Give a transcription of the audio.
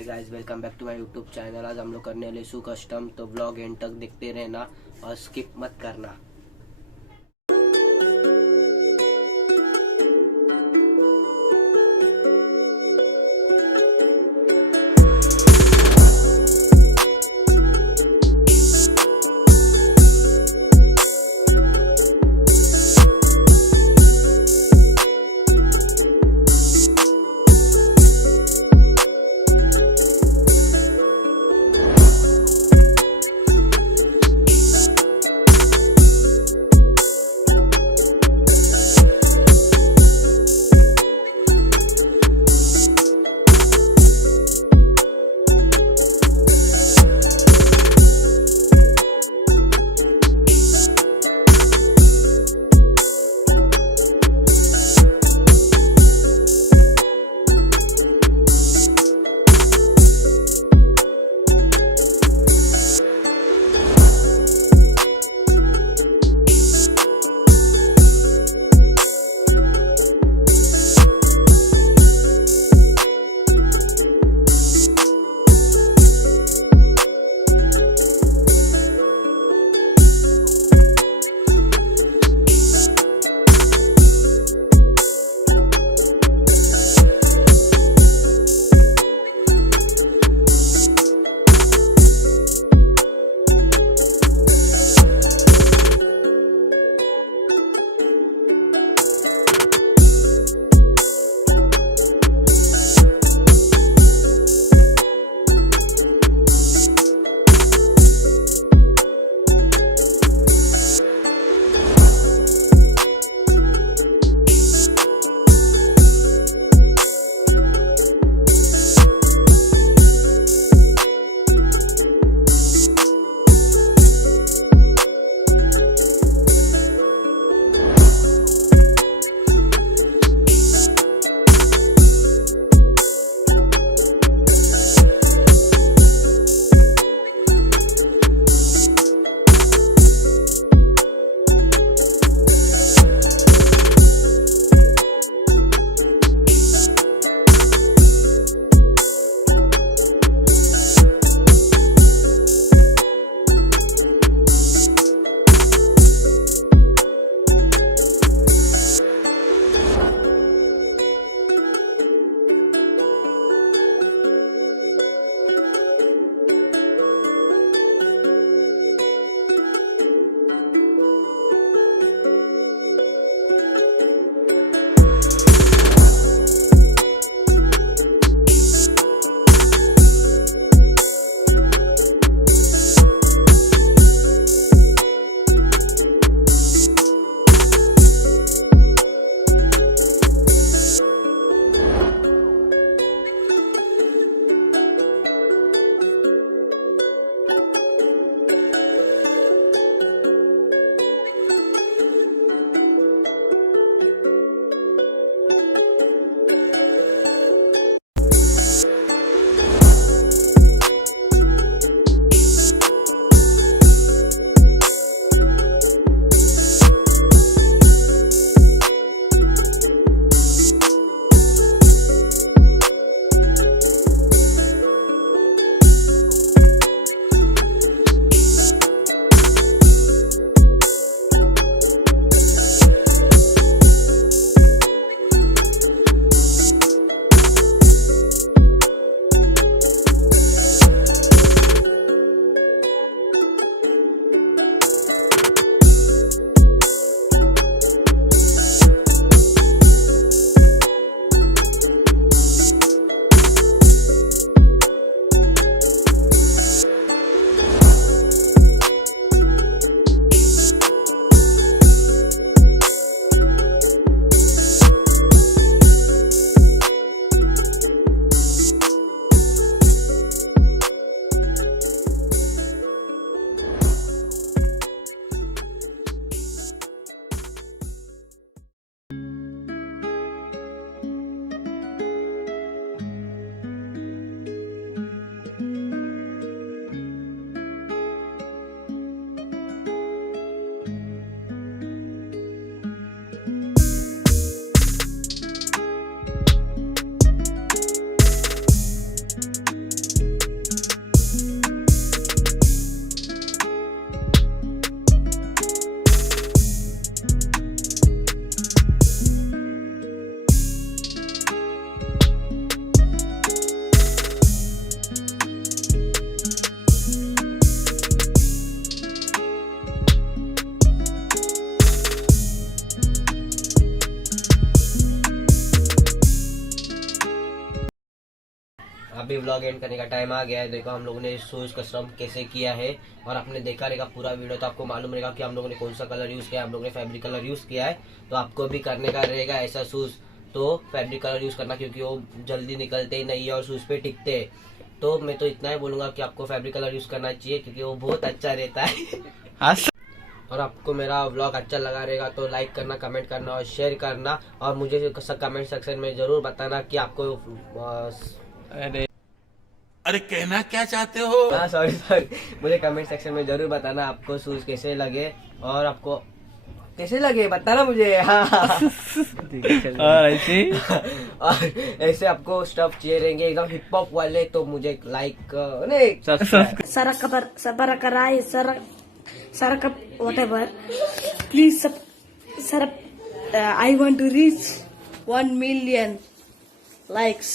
Hi guys, welcome back to my YouTube channel. आज हम लोग करने वाले शू कस्टम, तो व्लॉग एंड तक देखते रहना और स्किप मत करना। अभी व्लॉग एंड करने का टाइम आ गया है। देखो हम लोगों ने शूज कस्टम कैसे किया है, और आपने देखा रहेगा पूरा वीडियो तो आपको मालूम रहेगा कि हम लोगों ने कौन सा कलर यूज किया है। हम लोगों ने फैब्रिक कलर यूज किया है, तो आपको भी करने का रहेगा ऐसा शूज तो फैब्रिक कलर यूज करना, क्योंकि वो जल्दी निकलते ही नहीं है और शूज पे टिकते हैं। तो मैं तो इतना ही बोलूंगा कि आपको फैब्रिक कलर यूज करना चाहिए, क्योंकि वो बहुत अच्छा रहता है। और आपको मेरा व्लॉग अच्छा लगा रहेगा तो लाइक करना, कमेंट करना और शेयर करना, और मुझे कमेंट सेक्शन में जरूर बताना कि आपको अरे कहना क्या चाहते हो? हाँ सॉरी मुझे कमेंट सेक्शन में जरूर बताना आपको शूज कैसे लगे, और आपको कैसे लगे बताना मुझे। हाँ और ऐसे और ऐसे आपको स्टफ चाहिए रहेंगे एकदम हिप हॉप वाले, तो मुझे लाइक नहीं Sarakap, whatever. Please, I want to reach 1 million likes.